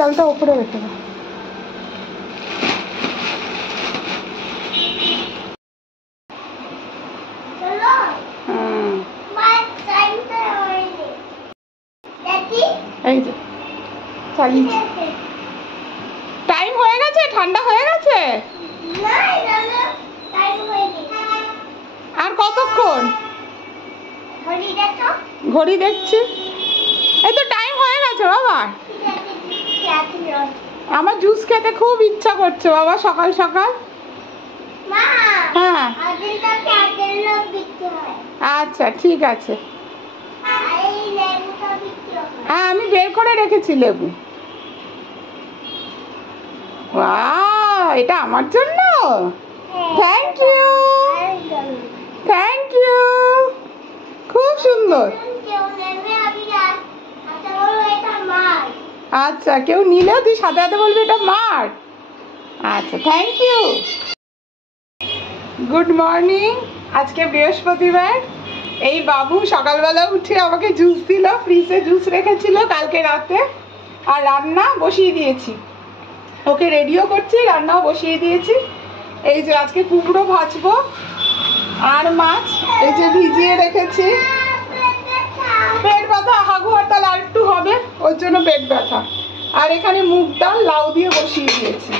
চালটা উপরে রেখে দাও। এই যে টাইম হয়ে গেছে, ঠান্ডা হয়ে গেছে। আর কতক্ষণ? ঘড়ি দেখছি। এই তো টাইম হয়ে গেছে বাবা। আমার জুস খেতে খুব ইচ্ছা করছে বাবা সকাল সকাল। হ্যাঁ আচ্ছা ঠিক আছে। হ্যাঁ আমি বের করে রেখেছি লেবু। ওয়াও, এটা আমার জন্য? থ্যাংক ইউ, থ্যাংক ইউ, খুব সুন্দর। আচ্ছা কেউ নিলেও তুই সাথে সাথে বলবি এটা মার। আচ্ছা থ্যাংক ইউ। Good morning. আজকে বৃহস্পতিবার। এই বাবু সকালবেলা উঠে আমাকে জুস দিল, ফ্রিজে জুস রেখেছিল কালকে রাতে, আর রান্না বসিয়ে দিয়েছি। ওকে রেডিও করছি, রান্নাও বসিয়ে দিয়েছি। এই যে আজকে কুমড়ো ভাজবো আর মাছ এই যে ভিজিয়ে রেখেছি। পেট ব্যথা, হাগু হরতাল আর একটু হবে, ওর জন্য পেট ব্যথা। আর এখানে মুগ ডাল লাউ দিয়ে বসিয়ে দিয়েছি।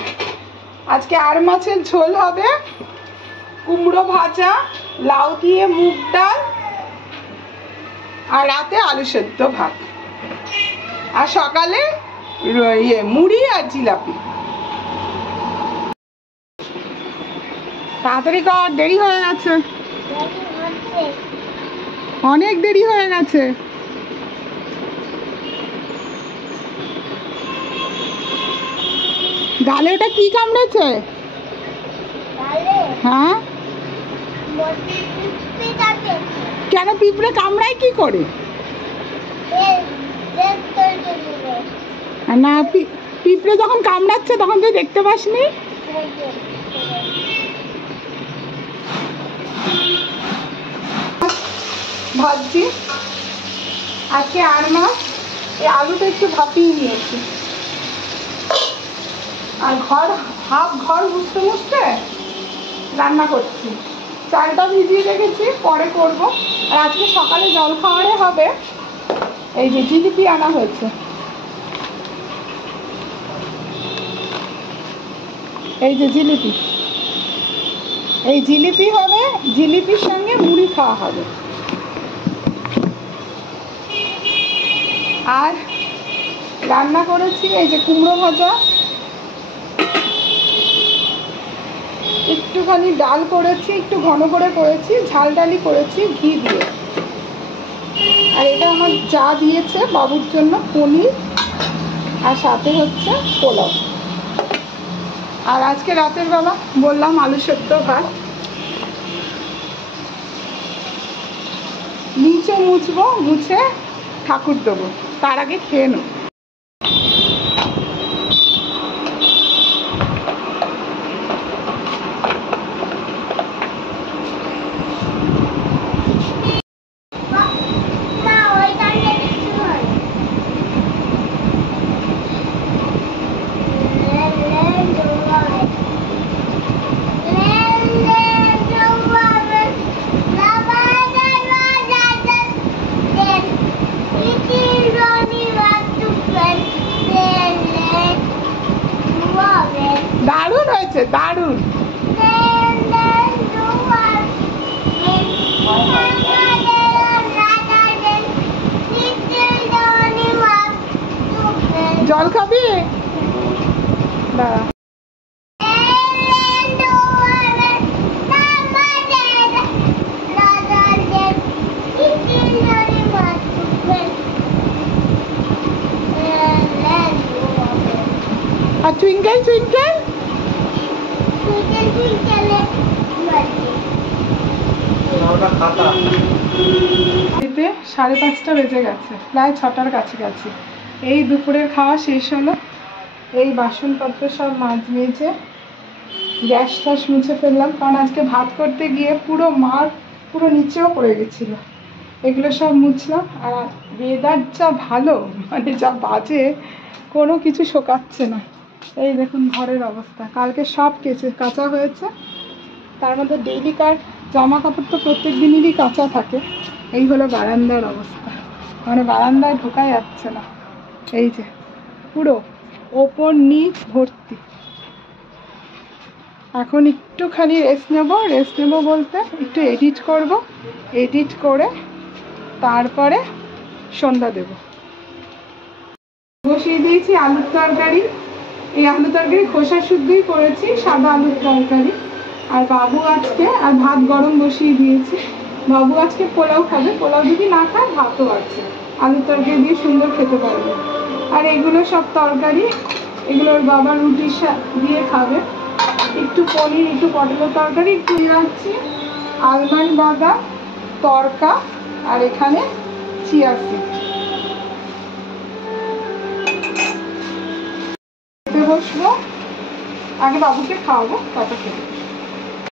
আজকে আর মাছের ঝোল হবে, কুমড়ো ভাজা, লাউ দিয়ে মুগ ডাল, আর রাতে আলু সেদ্ধ ভাত, আর সকালে মুড়ি আর জিলাপি। তাড়াতাড়ি কর, দেরি হয়ে গেছে, অনেক দেরি হয়ে গেছে। গালে ওটা কি কামড়েছে? হ্যাঁ কেন পিঁপড়ে কামড়ায় কি করে? না পিঁপড়ে যখন কামড়াচ্ছে তখন তুই দেখতে পাসনি? ভাবছি আজকে আর মাছ, এই আলুটা একটু ভাপিয়ে নিয়েছি, আর ঘর মুছতে মুছতে রান্না করছি। চালটা ভিজিয়ে রেখেছি, পরে করব। আর আজকে সকালে জল খাওয়ারে হবে এই যে জিলিপি আনা হয়েছে। এই যে জিলিপি, এই জিলিপি হবে, জিলিপির সঙ্গে মুড়ি খাওয়া হবে। আর রান্না করেছি এই যে কুমড়ো ভাজা, একটুখানি ডাল করেছি, একটু ঘন করে করেছি, ঝাল ডালি করেছি ঘি দিয়ে। আর এটা আমার যা দিয়েছে বাবুর জন্য পনির, আর সাথে হচ্ছে পোলাও। আর আজকে রাতের বেলা বললাম আলু সেদ্ধ ভাত। নিচে মুছবো, মুছে ঠাকুর দেবো, তার আগে খেয়ে নেব। দারুণ হয়েছে, দারুণ। জল খাবি? দাঁড়া। আর টুইঙ্কেল টুইঙ্কেল, এতে 5:30 বেজে গেছে, প্রায় 6টার কাছাকাছি। এই দুপুরের খাওয়া শেষ হলো। এই বাসনপত্র সব মেজে গ্যাস মুছে ফেললাম, কারণ আজকে ভাত করতে গিয়ে পুরো নিচেও পড়ে গেছিলো। এগুলো সব মুছলাম। আর ওয়েদার যা ভালো, মানে যা বাজে, কোনো কিছু শোকাচ্ছে না। এই দেখুন ঘরের অবস্থা, কালকে সব কাঁচা হয়েছে। তার মধ্যে ডেইলিকার জামা কাপড় তো প্রত্যেক দিনেরই কাঁচা থাকে। এই হলো বারান্দার অবস্থা, মানে বারান্দায় ঢোকা যাচ্ছে না। এই যে পুরো ওপর নিচ ভর্তি। এখন একটুখানি রেস্ট নেবো বলতে একটু এডিট করব, এডিট করে তারপরে সন্ধ্যা দেব। বসিয়ে দিয়েছি আলুর তরকারি। এই আলুর তরকারি খোসা শুদ্ধই করেছি, সাদা আলুর তরকারি। আর বাবু আজকে, আর ভাত গরম বসিয়ে দিয়েছি। বাবু আজকে পোলাও খাবে, পোলাও যদি না খায় ভাতও আছে, আলুর তরকারি দিয়ে সুন্দর খেতে পারবে। আর এগুলো সব তরকারি, এগুলো ওর বাবা রুটির দিয়ে খাবে। একটু পনির, একটু পটলের তরকারি, একটু রাখছি আলমন্ড বাদাম তরকা, আর এখানে চিয়া সিড। খেতে বসবো, আগে বাবুকে খাওয়াবো, তারপর খেতে বসবো।